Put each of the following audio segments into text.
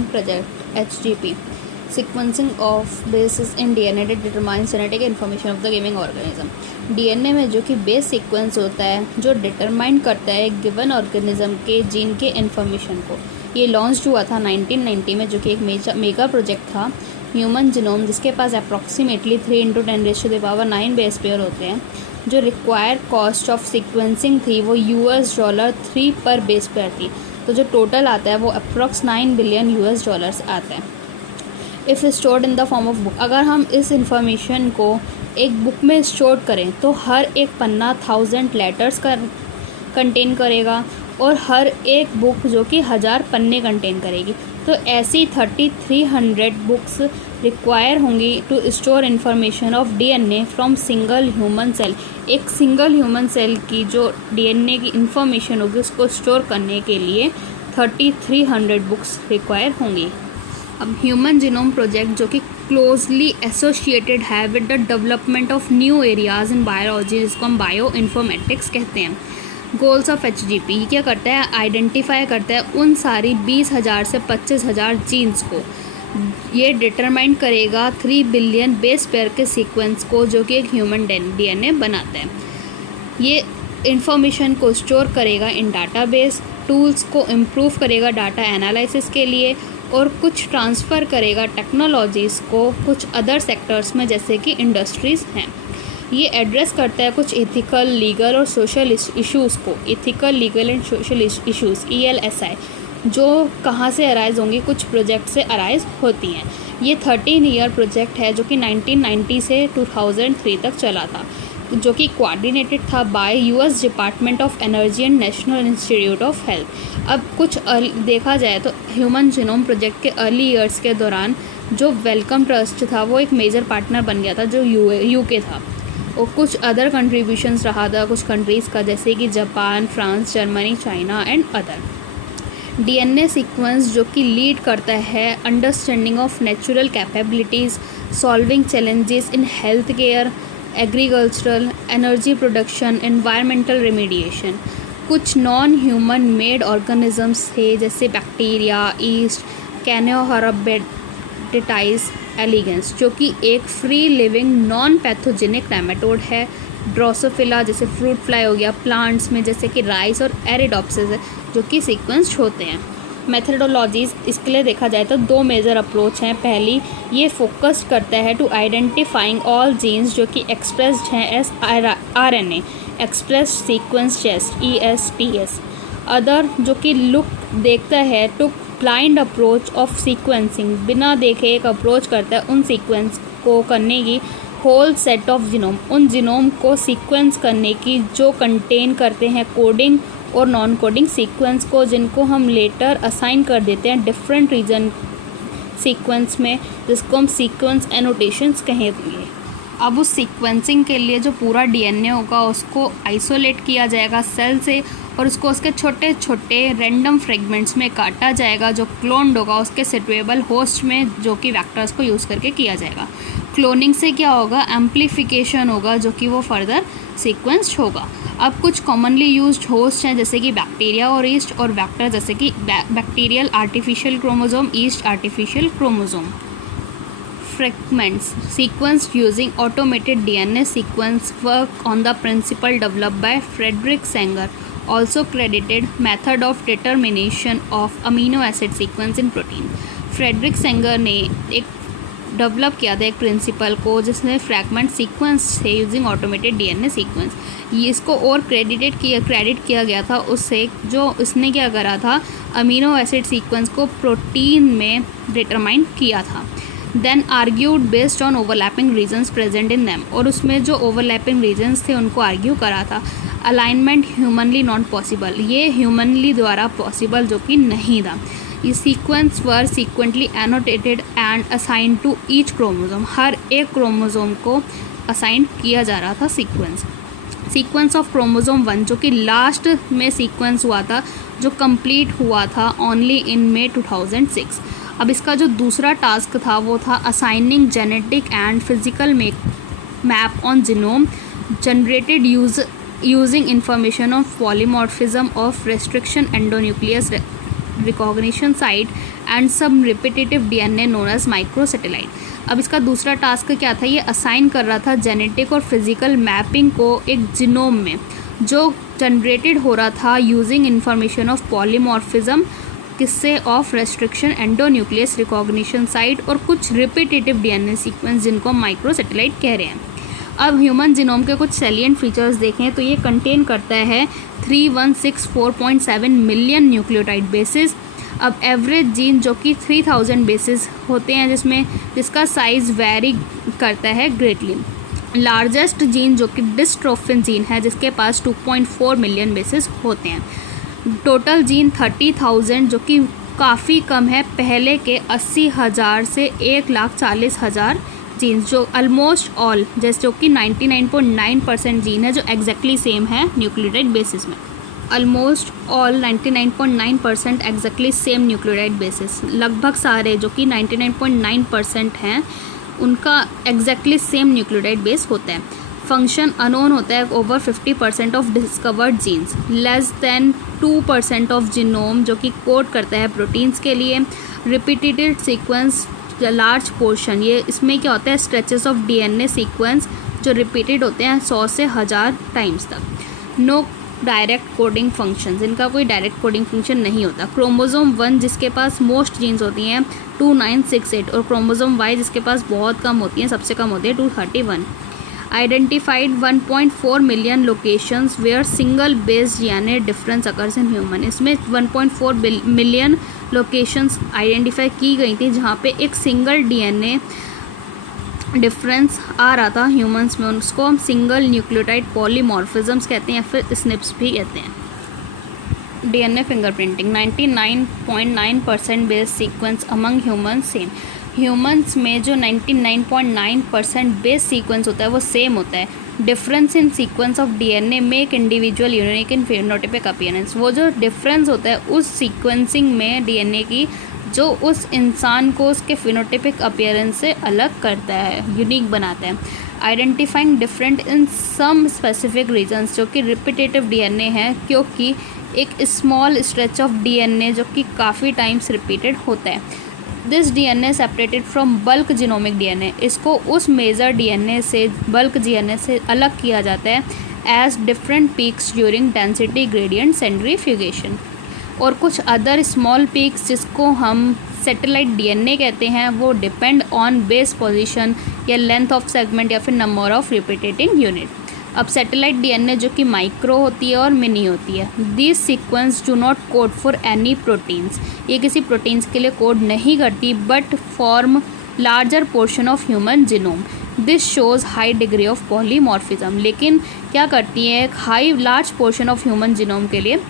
Genome Project (HGP), sequencing of bases in DNA that determines genetic information of the given organism। DNA में जो कि base sequence होता है जो determine करता है एक गिवन ऑर्गेनिज्म के जीन के इन्फॉर्मेशन को। ये लॉन्च हुआ था 1990 में, जो कि एक मेगा प्रोजेक्ट था ह्यूमन जीनोम, जिसके पास अप्रॉक्सीमेटली 3 × 10⁻⁹ बेस पेयर होते हैं। जो रिक्वायर्ड कॉस्ट ऑफ सीक्वेंसिंग थी वो $3 पर बेस पेयर थी। तो जो टोटल आता है वो अप्रॉक्स $9 बिलियन आता है। If stored in the form of book, अगर हम इस इंफॉर्मेशन को एक बुक में स्टोर करें तो हर एक पन्ना 1000 लेटर्स का कंटेन करेगा और हर एक बुक जो कि 1000 पन्ने कंटेन करेगी। तो ऐसी 3300 बुक्स रिक्वायर होंगी to store information of DNA from single human cell. एक सिंगल ह्यूमन सेल की जो डीएनए की इंफॉर्मेशन होगी उसको स्टोर करने के लिए 3300 बुक्स रिक्वायर होंगी। अब ह्यूमन जीनोम प्रोजेक्ट जो कि क्लोजली एसोसिएटेड है with the development of new areas in biology, जिसको हम बायो इन्फॉर्मेटिक्स कहते हैं। गोल्स ऑफ HGP ये क्या करता है, आइडेंटिफाई करता है उन सारी 20,000 से 25,000 जीन्स को। ये डिटरमाइन करेगा 3 बिलियन बेस पेयर के सीक्वेंस को जो कि एक ह्यूमन DNA बनाता है। ये इंफॉर्मेशन को स्टोर करेगा इन डाटाबेस, टूल्स को इम्प्रूव करेगा डाटा एनालिसिस के लिए और कुछ ट्रांसफ़र करेगा टेक्नोलॉजीज़ को कुछ अदर सेक्टर्स में जैसे कि इंडस्ट्रीज़ हैं। ये एड्रेस करता है कुछ एथिकल, लीगल और सोशल इश्यूज़ को। Ethical, legal and social issues ELSI जो कहाँ से अराइज होंगी, कुछ प्रोजेक्ट से अराइज होती हैं। ये 13 ईयर प्रोजेक्ट है जो कि 1990 से 2003 तक चला था, जो कि कोऑर्डिनेटेड था by US department of energy and national institute of health. अब कुछ देखा जाए तो ह्यूमन जीनोम प्रोजेक्ट के अर्ली ईयर्स के दौरान जो वेलकम ट्रस्ट था वो एक मेजर पार्टनर बन गया था जो UK था, और कुछ अदर कंट्रीब्यूशंस रहा था कुछ कंट्रीज़ का जैसे कि Japan, France, Germany, China and other. DNA sequence जो कि लीड करता है understanding of natural capabilities, solving challenges in health care, agricultural, energy production, environmental remediation. कुछ नॉन ह्यूमन मेड ऑर्गेनिजम्स थे जैसे बैक्टीरिया, ईस्ट, कैनियोहैबिटाइस एलिगेंस जो कि एक free living non pathogenic nematode है। ड्रोसोफिला जैसे फ्रूट फ्लाई हो गया, प्लांट्स में जैसे कि राइस और एरिडोप्सिस है जो कि सीक्वेंस्ड होते हैं। मेथडोलॉजीज़ इसके लिए देखा जाए तो 2 मेजर अप्रोच हैं। पहली ये फोकस्ड करता है टू आइडेंटिफाइंग ऑल जीन्स जो कि एक्सप्रेस्ड हैं as RNA express sequence test ESTS। Other जो कि लुक देखता है to blind approach of sequencing, बिना देखे एक अप्रोच करता है उन सीक्वेंस को करने की होल सेट ऑफ जीनोम, उन जीनोम को सीक्वेंस करने की जो कंटेन करते हैं कोडिंग और नॉन कोडिंग सीक्वेंस को, जिनको हम लेटर असाइन कर देते हैं डिफरेंट रीजन सीक्वेंस में, जिसको हम सीक्वेंस एनोटेशंस कहेंगे। अब उस सीक्वेंसिंग के लिए जो पूरा DNA होगा उसको आइसोलेट किया जाएगा सेल से और उसको उसके छोटे छोटे रैंडम फ्रेगमेंट्स में काटा जाएगा जो क्लोन्ड होगा उसके सिटेबल होस्ट में, जो कि वेक्टर्स को यूज़ करके किया जाएगा। क्लोनिंग से क्या होगा, एम्प्लीफिकेशन होगा जो कि वो फर्दर सीक्वेंस्ड होगा। अब कुछ कॉमनली यूज्ड होस्ट हैं जैसे कि बैक्टीरिया और ईस्ट, और वेक्टर जैसे कि bacterial artificial chromosome, yeast artificial chromosome. Fragments sequenced using automated DNA sequence work on the principle developed by Frederick Sanger, also credited method of determination of amino acid sequence in protein। Frederick Sanger ने एक develop किया था एक principle को जिसमें fragment sequence थे using automated DNA sequence. ये इसको और क्रेडिट किया गया था उससे जो इसने क्या करा था, अमीनो एसिड सीक्वेंस को प्रोटीन में डिटरमाइन किया था। Then argued based on overlapping regions present in them, और उसमें जो ओवरलैपिंग रीजन्स थे उनको आर्ग्यू करा था। अलाइनमेंट ह्यूमनली नॉट पॉसिबल, ये ह्यूमनली द्वारा पॉसिबल जो कि नहीं था। ये sequence were sequentially annotated and assign to each chromosome, हर एक क्रोमोसोम को असाइन किया जा रहा था सीक्वेंस ऑफ क्रोमोसोम 1 जो कि लास्ट में सीक्वेंस हुआ था, जो कंप्लीट हुआ था ओनली इन May 2006। अब इसका जो दूसरा टास्क था वो था assigning genetic and physical map on genome generated using information of polymorphism of restriction endonuclease recognition site and some repetitive DNA known as microsatellite. अब इसका दूसरा टास्क क्या था, ये असाइन कर रहा था जेनेटिक और फिजिकल मैपिंग को एक जीनोम में, जो जनरेटेड हो रहा था यूजिंग इंफॉर्मेशन ऑफ पॉलीमॉर्फिज्म, किससे, of restriction, endonuclease, recognition site और कुछ रिपीटेटिव डीएनए सीक्वेंस जिनको माइक्रोसैटेलाइट कह रहे हैं। अब ह्यूमन जीनोम के कुछ सैलिएंट फीचर्स देखें तो ये कंटेन करता है 3164.7 मिलियन न्यूक्लियोटाइड बेसिस। अब एवरेज जीन जो कि 3000 बेसिस होते हैं, जिसका साइज़ वेरी करता है ग्रेटली। लार्जेस्ट जीन जो कि डिस्ट्रोफिन जीन है, जिसके पास 2.4 मिलियन बेसिस होते हैं। टोटल जीन 30,000 जो कि काफ़ी कम है पहले के 80,000 से 1,40,000 जीन्स, जो ऑलमोस्ट ऑल जैसे जो कि 99.9% जीन है जो एग्जैक्टली सेम है न्यूक्लियोटाइड बेसिस में। Almost all 99.9% exactly same nucleotide basis, लगभग सारे जो कि 99.9% हैं उनका एग्जैक्टली सेम न्यूक्लियोटाइड बेस होता है। फंक्शन अनोन होता है over 50% of discovered genes, less than 2% of genome जो कि कोड करता है प्रोटीन्स के लिए। रिपीटेड सीक्वेंस लार्ज पोर्शन, ये इसमें क्या होता है, स्ट्रेचेस ऑफ डीएनए सीक्वेंस जो रिपीटेड होते हैं 100 से 1000 टाइम्स तक। नो डायरेक्ट कोडिंग फंक्शंस, इनका कोई डायरेक्ट कोडिंग फंक्शन नहीं होता। क्रोमोसोम 1 जिसके पास मोस्ट जीन्स होती हैं 2968 और क्रोमोसोम Y जिसके पास बहुत कम होती हैं, सबसे कम होती है 231। Identified 1.4 million locations where single base DNA difference occurs in human. इसमें 1.4 मिलियन लोकेशंस आइडेंटिफाई की गई थी जहाँ पे एक सिंगल डीएनए डिफरेंस आ रहा था ह्यूमंस में। उसको हम सिंगल न्यूक्लियोटाइड पॉलीमॉर्फिज्म्स कहते हैं या फिर स्निप्स भी कहते हैं। DNA fingerprinting 99.9% base sequence among human same. Humans में जो 99.9% बेस सीक्वेंस होता है वो सेम होता है। Difference in sequence of DNA make individual unique in phenotypic appearance. वो जो डिफरेंस होता है उस सीक्वेंसिंग में डीएनए की, जो उस इंसान को उसके फिनोटाइपिक अपीयरेंस से अलग करता है, यूनिक बनाता है। Identifying different in some specific regions, जो कि रिपीटेटिव डीएनए है क्योंकि एक स्मॉल स्ट्रेच ऑफ डीएनए जो कि काफ़ी टाइम्स रिपीटेड होता है। This DNA separated from bulk genomic DNA, इसको उस मेजर डीएनए से, बल्क डीएनए से अलग किया जाता है as different peaks during density gradient centrifugation. और कुछ अदर स्मॉल पीक्स जिसको हम सैटेलाइट डीएनए कहते हैं वो डिपेंड ऑन बेस पोजीशन या लेंथ ऑफ सेगमेंट या फिर नंबर ऑफ रिपीटेटिंग यूनिट। अब सैटेलाइट डीएनए जो कि माइक्रो होती है और मिनी होती है, this sequence do not code for any proteins, ये किसी प्रोटीन्स के लिए कोड नहीं करती but form larger portion of human genome. This shows high degree of polymorphism, लेकिन क्या करती हैं, एक large portion of human genome के लिए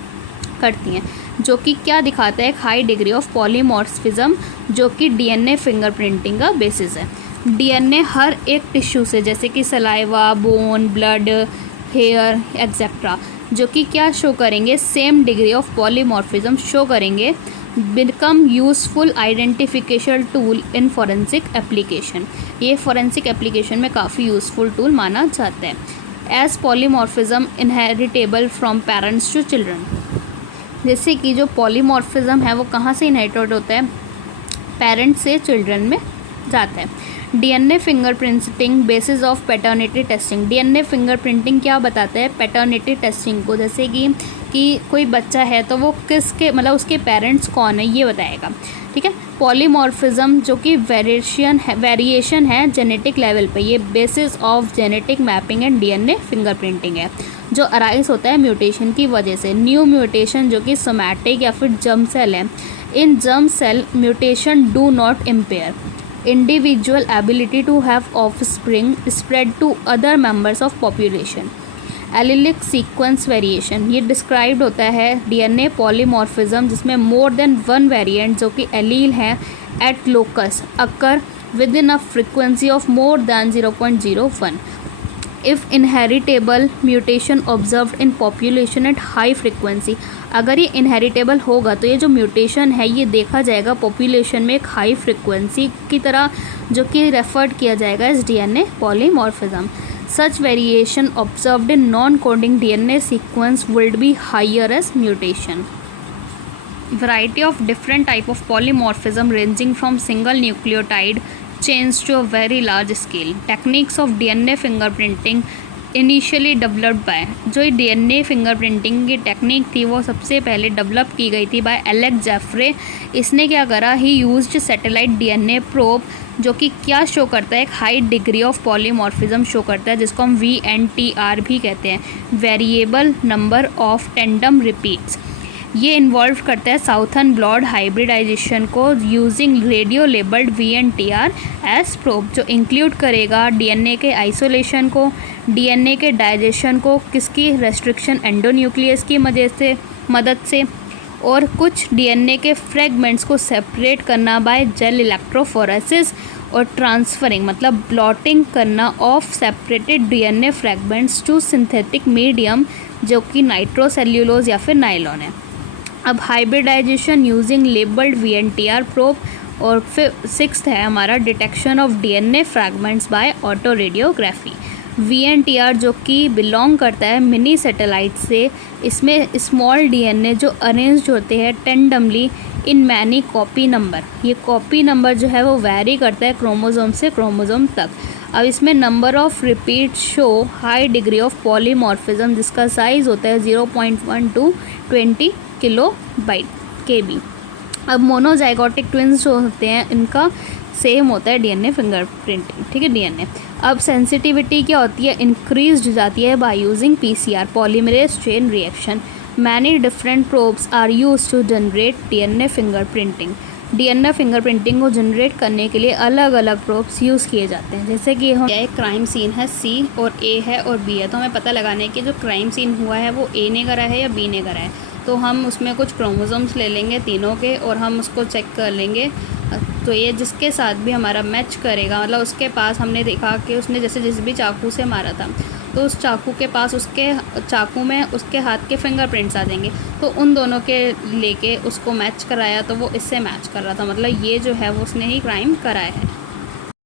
करती हैं, जो कि क्या दिखाता है, एक हाई डिग्री ऑफ पॉलीमॉर्फिज्म जो कि डीएनए फिंगरप्रिंटिंग का बेसिस है। डीएनए हर एक टिश्यू से, जैसे कि saliva, bone, blood, hair etcetera, जो कि क्या शो करेंगे, same degree of polymorphism show करेंगे, become useful identification tool in forensic application. ये फॉरेंसिक एप्लीकेशन में काफ़ी यूजफुल टूल माना जाता है। As polymorphism inheritable from parents to children, जैसे कि जो पॉलीमॉर्फिज्म है वो कहाँ से इनहेरिटेड होता है, पेरेंट्स से चिल्ड्रन में जाता है। DNA fingerprinting basis of paternity testing, DNA fingerprinting क्या बताता है, पैटर्निटी टेस्टिंग को, जैसे कि कोई बच्चा है तो वो किसके, मतलब उसके पेरेंट्स कौन है ये बताएगा, ठीक है। पॉलीमॉर्फिज्म जो कि वेरिएशन है जेनेटिक लेवल पे, ये basis of genetic mapping and DNA fingerprinting है, जो अराइज होता है म्यूटेशन की वजह से। न्यू म्यूटेशन जो कि सोमैटिक या फिर जर्म सेल है, in germ cell mutation do not impair individual ability to have offspring spread to other members of population. Allylic sequence variation, ये डिस्क्राइब्ड होता है डीएनए पॉलीमॉर्फिज्म जिसमें मोर देन वन वेरिएंट जो कि allele हैं at locus occur with in a frequency of more than 0.01. If inheritable mutation observed in population at high frequency, अगर ये inheritable होगा तो ये जो म्यूटेशन है ये देखा जाएगा पॉपुलेशन में एक हाई फ्रिक्वेंसी की तरह, जो कि रेफर्ड किया जाएगा as DNA polymorphism. Such variation observed in non coding DNA sequence will be higher as mutation. variety of different type of polymorphism ranging from single nucleotide chains to a very large scale. Techniques of DNA fingerprinting initially developed by, जो DNA fingerprinting की technique थी वो सबसे पहले develop की गई थी bye Alex Jeffrey. इसने क्या करा, he used satellite DNA probe, जो कि क्या शो करता है, एक high degree of polymorphism show करता है, जिसको हम VNTR भी कहते हैं, variable number of tandem repeats. ये इन्वॉल्व करता है साउथर्न ब्लॉट हाइब्रिडाइजेशन को using radio labelled VNTR as probe, जो इंक्लूड करेगा DNA के आइसोलेशन को, DNA के डाइजेशन को, किसकी रेस्ट्रिक्शन एंडोन्यूक्लियस की मदद से, और कुछ DNA के फ्रेगमेंट्स को सेपरेट करना बाय जेल इलेक्ट्रोफोरेसिस, और ट्रांसफरिंग मतलब ब्लॉटिंग करना of separated DNA fragments to synthetic medium, जो कि नाइट्रोसेल्यूलोज या फिर नायलॉन है. अब hybridisation using labelled VNTR probe, और फिर 6th है हमारा detection of DNA fragments by auto radiography. VNTR जो कि बिलोंग करता है मिनी सैटेलाइट से, इसमें स्मॉल DNA जो अरेंज्ड होते हैं tandemly in many copy number. ये कॉपी नंबर जो है वो वैरी करता है क्रोमोसोम से क्रोमोसोम तक. अब इसमें number of repeat show high degree of polymorphism, जिसका साइज़ होता है 0.1 to 20 किलोबाइट KB. अब मोनोजाइगोटिक ट्विंस जो होते हैं इनका सेम होता है DNA फिंगरप्रिंटिंग, ठीक है, DNA. अब सेंसिटिविटी क्या होती है, इंक्रीज हो जाती है by using PCR polymerase chain reaction. Many different probes are use to generate DNA fingerprinting. DNA fingerprinting को जनरेट करने के लिए अलग अलग प्रोब्स यूज़ किए जाते हैं. जैसे कि हम एक क्राइम सीन है C और A है और B है, तो हमें पता लगाना है कि जो क्राइम सीन हुआ है वो A ने करा है या B ने करा है. तो हम उसमें कुछ क्रोमोसोम्स ले लेंगे तीनों के, और हम उसको चेक कर लेंगे. तो ये जिसके साथ भी हमारा मैच करेगा, मतलब उसके पास हमने देखा कि उसने जैसे जिस भी चाकू से मारा था, तो उस चाकू के पास उसके चाकू में उसके हाथ के फिंगरप्रिंट्स आ जाएंगे. तो उन दोनों के लेके उसको मैच कराया, तो वो इससे मैच कर रहा था, मतलब ये जो है वो उसने ही क्राइम कराया है.